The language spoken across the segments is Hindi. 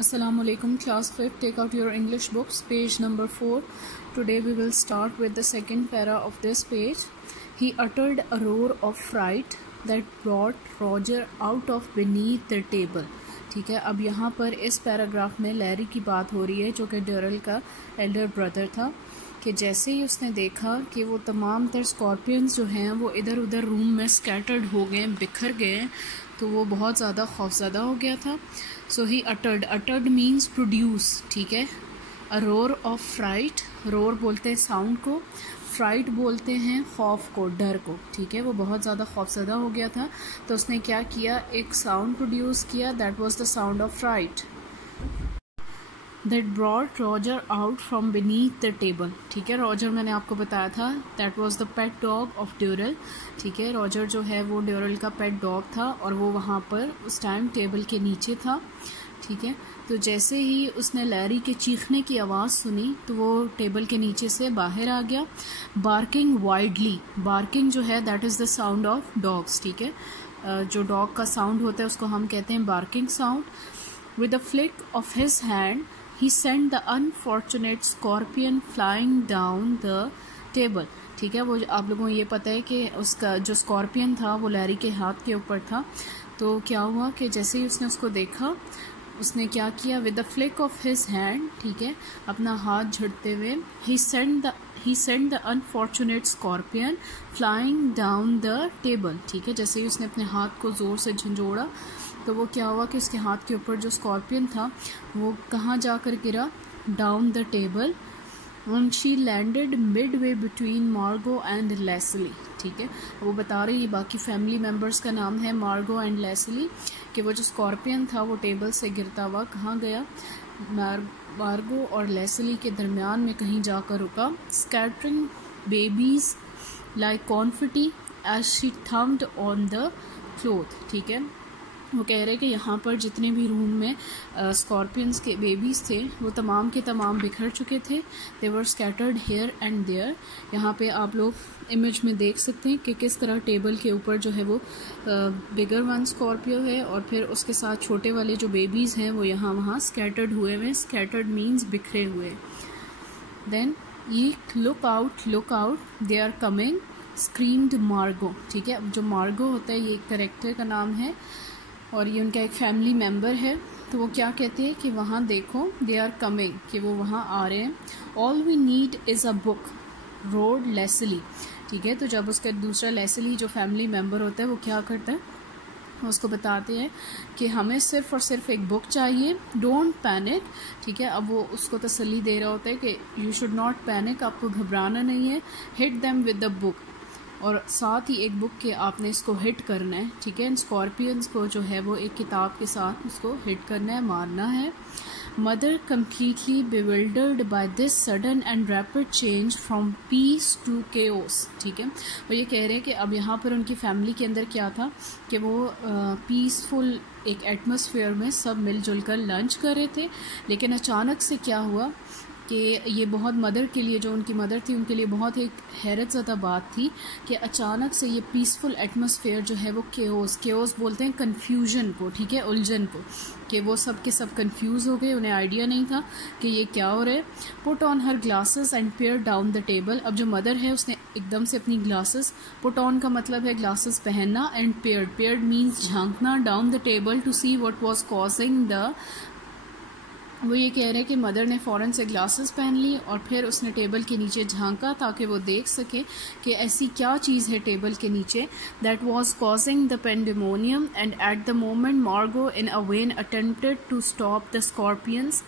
Assalamualaikum class 5. Take out your English books, page number 4. Today we will start with the second para of this page. He uttered a roar of fright that brought Roger out of beneath the table. ठीक है, अब यहाँ पर इस पैराग्राफ में लैरी की बात हो रही है जो कि डरल का एल्डर ब्रदर था कि जैसे ही उसने देखा कि वो तमाम तर स्कॉर्पियंस जो हैं वो इधर उधर रूम में स्कैटर्ड हो गए, बिखर गए, तो वो बहुत ज़्यादा खौफज़दा हो गया था. सो ही अटर्ड मीन्स प्रोड्यूस. ठीक है, अ रोर ऑफ फ्राइट, रोर बोलते हैं साउंड को, फ्राइट बोलते हैं खौफ को, डर को. ठीक है, वो बहुत ज़्यादा खौफज़दा हो गया था तो उसने क्या किया, एक साउंड प्रोड्यूस किया. That was the sound of fright that brought Roger out from beneath the table. ठीक है, रॉजर मैंने आपको बताया था that was the pet dog of Durrell. ठीक है, रॉजर जो है वो ड्यूरल का पेट डॉग था और वो वहाँ पर उस टाइम टेबल के नीचे था. ठीक है, तो जैसे ही उसने लैरी के चीखने की आवाज़ सुनी तो वो टेबल के नीचे से बाहर आ गया. बार्किंग वाइडली, बार्किंग जो है that is the sound of dogs. ठीक है, जो डॉग का साउंड होता है उसको हम कहते हैं barking sound. With a flick of his hand he sent the unfortunate scorpion flying down the table. ठीक है, वो आप लोगों को ये पता है कि उसका जो स्कॉर्पियन था वो लैरी के हाथ के ऊपर था. तो क्या हुआ कि जैसे ही उसने उसको देखा उसने क्या किया, with the flick of his hand, ठीक है, अपना हाथ झड़ते हुए, he sent the unfortunate scorpion flying down the table. ठीक है, जैसे ही उसने अपने हाथ को ज़ोर से झंझोड़ा तो वो क्या हुआ कि उसके हाथ के ऊपर जो स्कॉर्पियन था वो कहाँ जाकर गिरा, down the table. And she landed mid way between मार्गो एंड लेस्ली. ठीक है, वो बता रही है बाकी फैमिली मेम्बर्स का नाम है मार्गो एंड लेस्ली कि वो जो स्कॉर्पियन था वो टेबल से गिरता हुआ कहाँ गया, मार्गो और लेस्ली के दरमियान में कहीं जाकर रुका. Scattering babies like confetti as she thumped on the cloth. ठीक है, वो कह रहे हैं कि यहाँ पर जितने भी रूम में स्कॉर्पियंस के बेबीज़ थे वो तमाम के तमाम बिखर चुके थे. दे वर स्कैटर्ड हेयर एंड देयर. यहाँ पे आप लोग इमेज में देख सकते हैं कि किस तरह टेबल के ऊपर जो है वो बिगर वन स्कॉर्पियो है और फिर उसके साथ छोटे वाले जो बेबीज़ हैं वो यहाँ वहाँ स्कैटर्ड हुए हुए. स्कैटर्ड मीन्स बिखरे हुए. देन ये look out they are coming screamed Margo. ठीक है, अब जो मार्गो होता है ये एक करेक्टर का नाम है और ये उनका एक फैमिली मेम्बर है. तो वो क्या कहते हैं कि वहाँ देखो, दे आर कमिंग, कि वो वहाँ आ रहे हैं. All we need is a book, roared Leslie. ठीक है, तो जब उसका दूसरा लेस्ली जो फैमिली मेम्बर होता है वो क्या करता है, उसको बताते हैं कि हमें सिर्फ़ और सिर्फ एक बुक चाहिए, डोंट पैनिक. ठीक है, अब वो उसको तसल्ली दे रहा होता है कि यू शुड नॉट पैनिक, आपको घबराना नहीं है. Hit them with the book, और साथ ही एक बुक के आपने इसको हिट करना है. ठीक है, स्कॉर्पियंस को जो है वो एक किताब के साथ उसको हिट करना है, मारना है. Mother completely bewildered by this sudden and rapid change from peace to chaos. ठीक है, वो ये कह रहे हैं कि अब यहाँ पर उनकी फैमिली के अंदर क्या था कि वो पीसफुल एक एटमॉस्फेयर में सब मिलजुल कर लंच कर रहे थे, लेकिन अचानक से क्या हुआ कि ये बहुत मदर के लिए, जो उनकी मदर थी उनके लिए बहुत एक हैरत ज़दा बात थी कि अचानक से ये पीसफुल एटमॉस्फेयर जो है वो केओस बोलते हैं कन्फ्यूजन को. ठीक है, उलझन को, कि वो सब के सब कंफ्यूज हो गए, उन्हें आइडिया नहीं था कि ये क्या हो रहा है. Put on her glasses and pair down the table. अब जो मदर है उसने एकदम से अपनी ग्लासेस, पुट ऑन का मतलब है ग्लासेस पहनना, एंड पेयर्ड मीन्स झांकना, down the table to see what was causing the. वो ये कह रहे हैं कि मदर ने फ़ौरन से ग्लासेस पहन ली और फिर उसने टेबल के नीचे झांका ताकि वो देख सके कि ऐसी क्या चीज़ है टेबल के नीचे. That was causing the pandemonium and at the moment Margo in a vain attempted to stop the scorpion's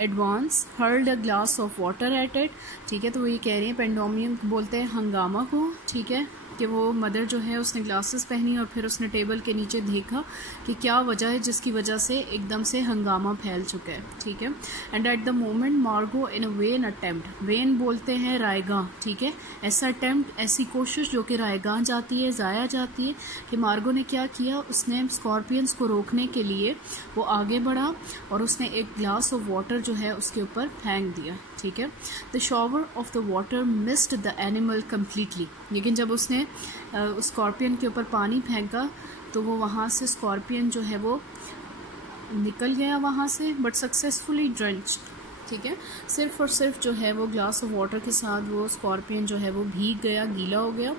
advance hurled a glass of water at it. ठीक है, तो वो ये कह रही हैं पेंडेमोनियम बोलते हैं हंगामा को. ठीक है, कि वो मदर जो है उसने ग्लासेस पहनी और फिर उसने टेबल के नीचे देखा कि क्या वजह है जिसकी वजह से एकदम से हंगामा फैल चुका है. ठीक है, and at the moment Margo in a when attempt, when बोलते हैं रायगां. ठीक है, ऐसा अटेम्प्ट, ऐसी कोशिश जो कि रायगां जाती है, ज़ाया जाती है, कि मार्गो ने क्या किया, उसने स्कॉर्पियंस को रोकने के लिए वो आगे बढ़ा और उसने एक ग्लास ऑफ वाटर जो है उसके ऊपर फेंक दिया. ठीक है, the shower of the water missed the animal completely. लेकिन जब उसने स्कॉर्पियन के ऊपर पानी फेंका तो वो वहाँ से स्कॉर्पियन जो है वो निकल गया वहाँ से, बट सक्सेसफुली ड्रेंच्ड, ठीक है। सिर्फ और सिर्फ जो है वो ग्लास ऑफ वाटर के साथ वो स्कॉर्पियन जो है वो भीग गया, गीला हो गया।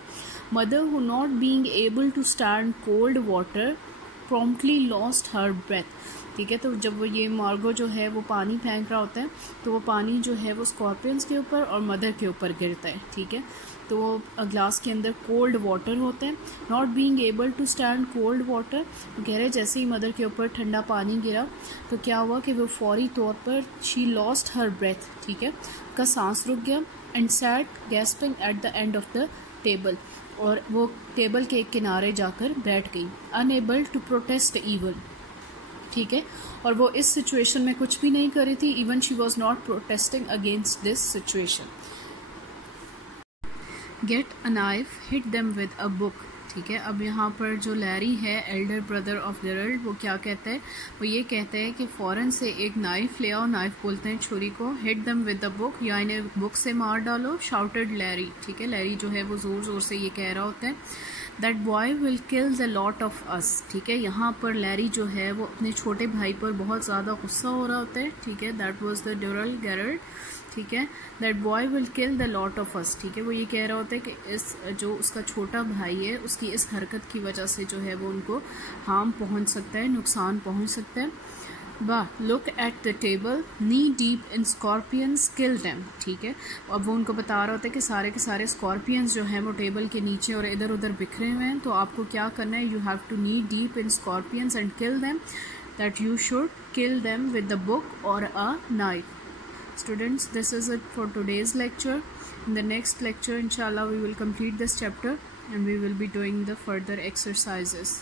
Mother who not being able to stand cold water promptly lost her breath, ठीक है। तो जब वो ये मार्गो जो है वो पानी फेंक रहा होता है तो वो पानी जो है वो स्कॉर्पियंस के ऊपर और मदर के ऊपर गिरता है, ठीक है। तो वो ग्लास के अंदर कोल्ड वाटर होते हैं। Not being able to stand cold water, तो कह रहे जैसे ही मदर के ऊपर ठंडा पानी गिरा तो क्या हुआ कि वो फौरी तौर पर शी लॉस्ट हर ब्रेथ, ठीक है, का सांस रुक गया। And set gasping at the end of the table, और वो टेबल के एक किनारे जाकर बैठ गई। अनएबल टू प्रोटेस्ट इवन, ठीक है, और वो इस सिचुएशन में कुछ भी नहीं कर रही थी। Even she was not protesting against this situation. Get a knife, hit them with a book, ठीक है। अब यहाँ पर जो लैरी है, एल्डर ब्रदर ऑफ जेरल्ड, वो क्या कहता है, वो ये कहता है कि फ़ौरन से एक नाइफ ले आओ, नाइफ बोलते हैं छुरी को। Hit them with the book, या इन्हें बुक से मार डालो। शाउटेड लैरी, ठीक है, लैरी जो है वो ज़ोर ज़ोर से ये कह रहा होता है। That boy will kill the lot of us, ठीक है। यहाँ पर लैरी जो है वो अपने छोटे भाई पर बहुत ज़्यादा गुस्सा हो रहा होता है, ठीक है। दैट वॉज द ड्यूरल गैरल्ड, ठीक है। That boy will kill the lot of us, ठीक है। वो ये कह रहा होता है कि इस जो उसका छोटा भाई है उसकी इस हरकत की वजह से जो है वो उनको हार्म पहुंच सकता है, नुकसान पहुंच सकता है। वाह, look at the table, knee deep in scorpions kill them, ठीक है। अब वो उनको बता रहा होता है कि सारे के सारे स्कॉर्पियंस जो हैं वो टेबल के नीचे और इधर उधर बिखरे हुए हैं, तो आपको क्या करना है, you have to knee deep in scorpions and kill them, that you should kill them with the book or a knife. Students, this is it for today's lecture. In the next lecture, inshallah, we will complete this chapter and we will be doing the further exercises.